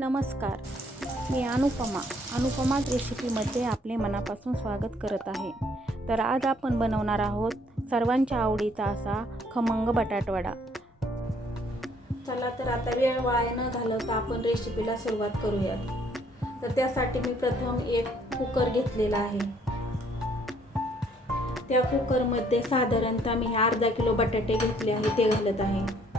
नमस्कार. मी अनुपमा. अनुपमा रेसिपीमध्ये आपले मनापासून स्वागत करत आहे. तर आज आपण बनवणार आहोत सर्वांच्या आवडीचा असा खमंग बटाटवडा. चला तर आता वेळ वाया न घालवता आपण रेसिपीला सुरुवात करूयात. तर त्यासाठी मी प्रथम एक कुकर घेतलेला आहे. त्या कुकरमध्ये साधारणतः मी अर्धा किलो बटाटे घेतले आहे ते घालत आहे.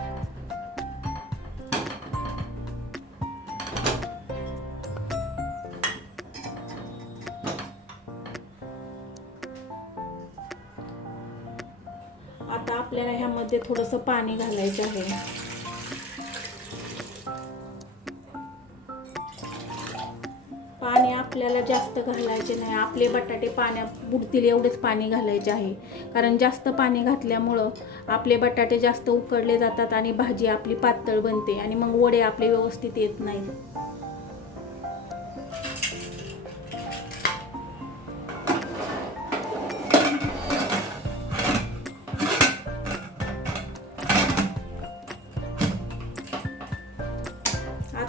आता आपल्याला ह्यामध्ये थोडंसं पाणी घालायचं आहे. पाणी आपल्याला जास्त घालायचे नाही. आपले बटाटे पाण्यात बुडतील एवढेच पाणी घालायचे आहे. कारण जास्त पाणी घातल्यामुळं आपले बटाटे जास्त उकडले जातात आणि भाजी आपली पातळ बनते आणि मग वडे आपले व्यवस्थित येत नाहीत.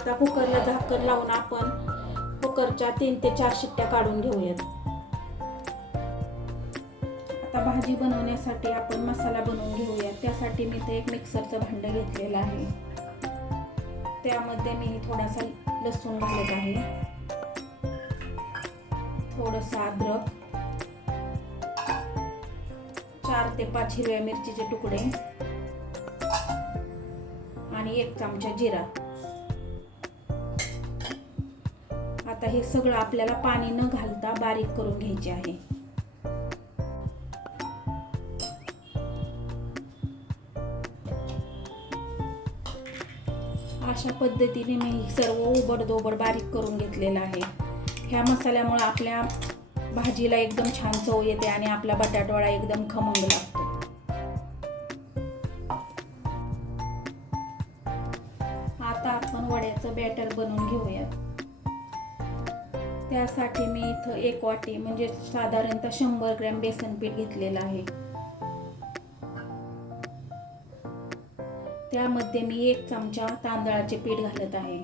आता कुकरला झाकण लावून आपण कुकरच्या तीन ते चार शिट्ट्या काढून घेऊयात. आता भाजी बनवण्यासाठी आपण मसाला बनवून घेऊया त्यासाठी मी ते एक मिक्सरचं भांडं घेतलेलं आहे. त्यामध्ये मी थोडासा लसूण घालत आहे. थोडंसं अद्रक. चार ते पाच हिरव्या मिरचीचे तुकडे. आणि एक चमचा जिरा. आता हे सगळं आपल्याला पाणी न घालता बारीक करून घ्यायचे आहे. अशा पद्धतीने मी सर्व उबडदोबड बारीक करून घेतलेलं आहे. ह्या मसाल्यामुळे आपल्या भाजीला एकदम छान चव येते आणि आपला बटाटवडा एकदम खमंग लागतो. आता आपण वड्याचं बॅटर बनवून घेऊयात. त्यासाठी मी इथं एक वाटी म्हणजे साधारणतः शंभर ग्रॅम बेसन पीठ घेतलेलं आहे. त्यामध्ये मी एक चमचा तांदळाचे पीठ घालत आहे.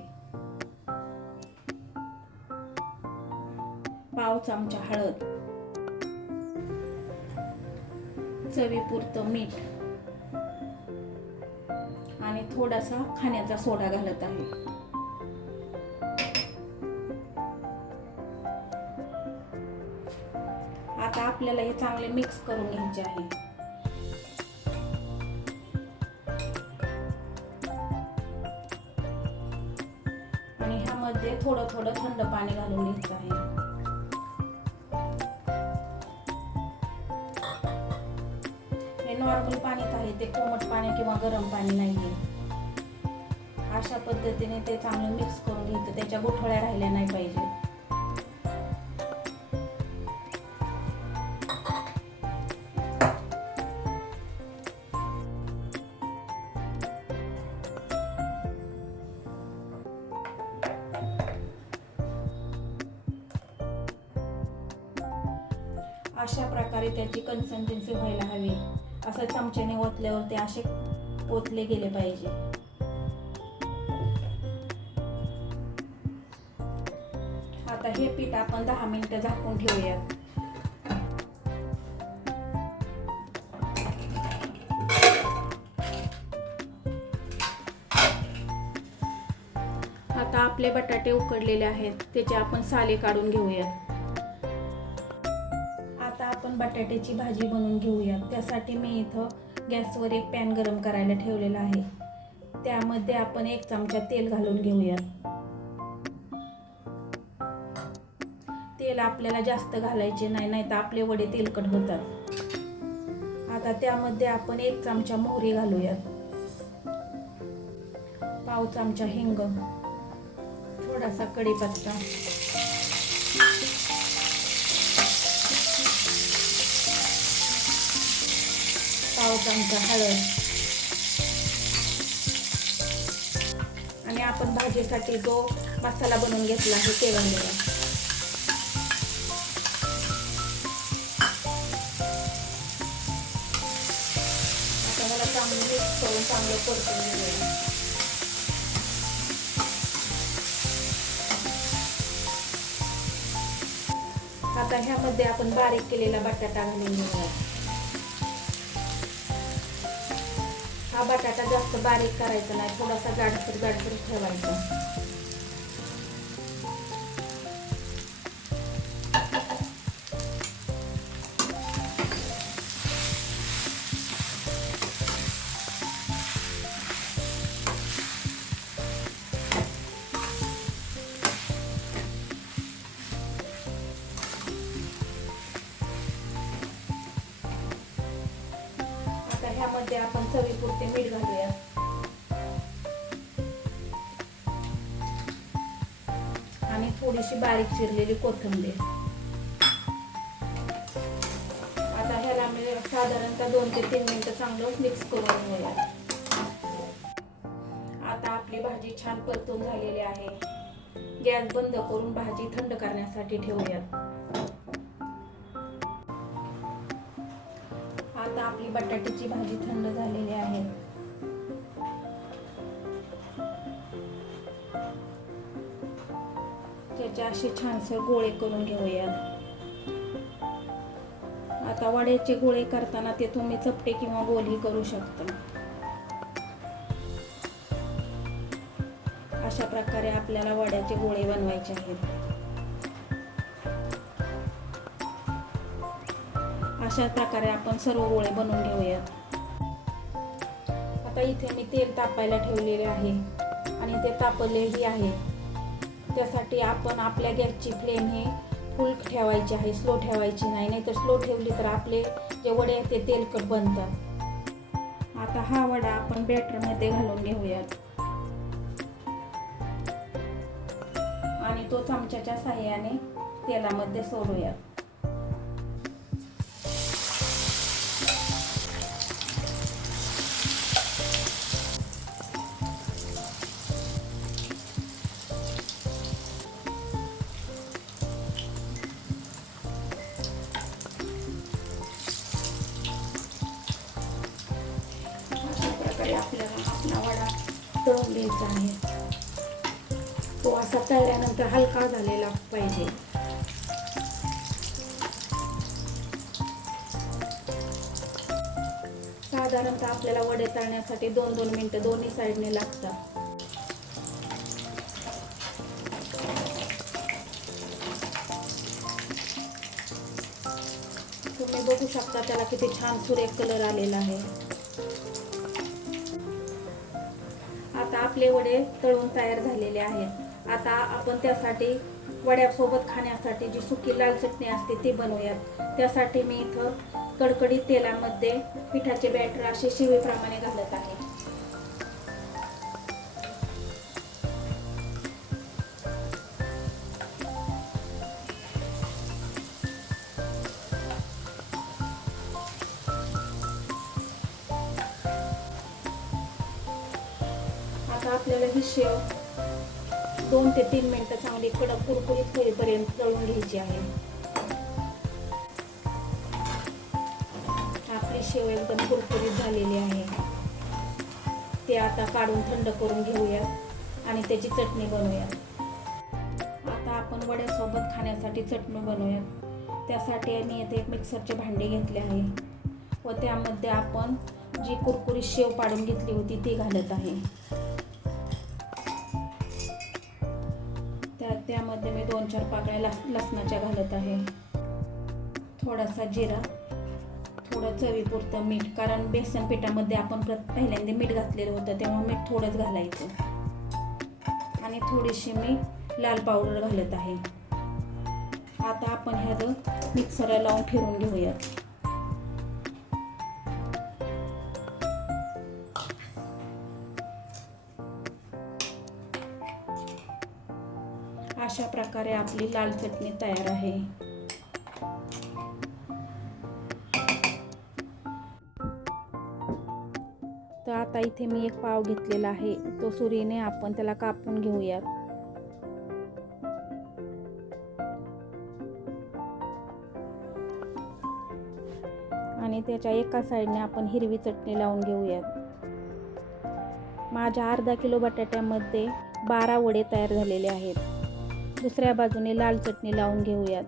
पाव चमचा हळद. चवीपुरतं मीठ. आणि थोडासा खाण्याचा सोडा घालत आहे. आपल्याला हे चांगले मिक्स करून घ्यायचे आहे. आणि ह्यामध्ये थोडं थोडं थंड पाणी घालून घ्यायचं आहे. हे नॉर्मल पाणीच आहे ते कोमट पाणी किंवा गरम पाणी नाहीये. अशा पद्धतीने ते चांगलं मिक्स करून घ्यायचं त्याच्या गोठळ्या राहिल्या नाही पाहिजे अशा प्रकारे त्याची कन्सिस्टन्सी व्हायला हवी. असं चमच्याने ओतल्यावर ते असे ओतले गेले पाहिजे. आता हे पीठ आपण दहा मिनिटं झाकून ठेवूयात. आता आपले बटाटे उकडलेले आहेत त्याचे आपण साले काढून घेऊयात. बटाट्याची भाजी बनवून घेऊयात. त्यासाठी मी इथं गॅसवर एक पॅन गरम करायला ठेवलेला आहे. त्यामध्ये आपण एक चमचा तेल घालून घेऊयात. तेल आपल्याला जास्त घालायचे नाही नाही तर आपले वडे तेलकट होतात. आता त्यामध्ये आपण एक चमचा मोहरी घालूयात. पाव चमचा हिंग. थोडासा कढीपत्ता. पाव चमचा हळद. आणि आपण भाजीसाठी जो मसाला बनवून घेतला आहे ते बनलेला करून चांगलं परतून आता ह्यामध्ये आपण बारीक केलेला बटाटा घालून घेऊया. हा बटाटा जास्त बारीक करायचा नाही थोडासा जाडसर जाडसर ठेवायचा. ते आपण चवीपुरते मीठ घालूया. आणि थोडीशी बारीक चिरलेली कोथिंबीर. आता ह्याला मी साधारणतः दोन ते तीन मिनिटं चांगलं मिक्स करून घेऊया. आता आपली भाजी छान परतून झालेली आहे. गॅस बंद करून भाजी थंड करण्यासाठी ठेवूयात. आता आपली बटाट्याची भाजी थंड झालेली आहे. त्याचे असे छानसे गोळे करून घेऊयात आता वड्याचे गोळे करताना ते तुम्ही चपटे किंवा गोलही करू शकता. अशा प्रकारे आपल्याला वड्याचे गोळे बनवायचे आहेत. अशा प्रकारे आपण सर्व ओळे बनवून घेऊयात. आता इथे मी तेल तापायला ठेवलेले आहे आणि ते तापलेही आहे. त्यासाठी आपण आपल्या गॅसची फ्लेम हे फुल ठेवायची आहे स्लो ठेवायची नाही. नाहीतर स्लो ठेवली तर आपले जे वडे आहेत ते तेलकट बनतात. आता हा वडा आपण बॅटरमध्ये घालून घेऊयात. आणि तो चमच्याच्या साह्याने तेलामध्ये सोडूयात. प्रकारे आपल्याला आपला वडा तळून घ्यायचा आहे. तो असा तळल्यानंतर हलका झालेला पाहिजे. साधारणतः आपल्याला वडे तळण्यासाठी दोन दोन मिनटं दोन्ही साईडने लागतात. तुम्ही बघू शकता त्याला किती छान सुरेख कलर आलेला आहे. आपले वडे तळून तयार झालेले आहेत. आता आपण त्यासाठी वड्यासोबत खाण्यासाठी जी सुकी लाल चटणी असते ती बनवूयात. त्यासाठी मी इथं कडकडीत तेलामध्ये पिठाचे बॅटर असे शिवेप्रमाणे घालत आहे. आपल्याला ही शेव दोन ते तीन मिनटं चांगली कडक कुरकुरीत होईपर्यंत तळून घ्यायची आहे. आपली शेव एकदम कुरकुरीत झालेली आहे. ते आता काढून थंड करून घेऊया आणि त्याची चटणी बनवूया. आता आपण वड्यासोबत खाण्यासाठी चटणी बनवूया. त्यासाठी मी येथे एक मिक्सरचे भांडे घेतले आहे. व त्यामध्ये आपण जी कुरकुरीत शेव पाडून घेतली होती ती घालत आहे. चार पाकळ्या लस लसणाच्या घालत आहे. थोडासा जिरा थोडं चवीपुरतं मीठ कारण बेसन पिठामध्ये आपण पहिल्यांदा मीठ घातलेलं होतं तेव्हा मीठ थोडंच घालायचं. आणि थोडीशी मी लाल पावडर घालत आहे. आता आपण ह्याचं मिक्सरला लावून फिरून घेऊयात. अशा प्रकारे आपली लाल चटणी तयार आहे. तर आता इथे मी एक पाव घेतलेला आहे. तो सुरीने आपण त्याला कापून घेऊयात. आणि त्याच्या एका साईडने आपण हिरवी चटणी लावून घेऊयात. माझ्या अर्धा किलो बटाट्यामध्ये बारा वडे तयार झालेले आहेत. दुसऱ्या बाजूने लाल चटणी लावून घेऊयात.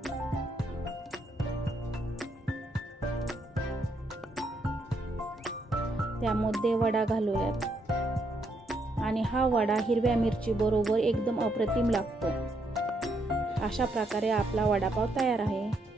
त्यामध्ये वडा घालूयात. आणि हा वडा हिरव्या मिरची बरोबर एकदम अप्रतिम लागतो. अशा प्रकारे आपला वडापाव तयार आहे.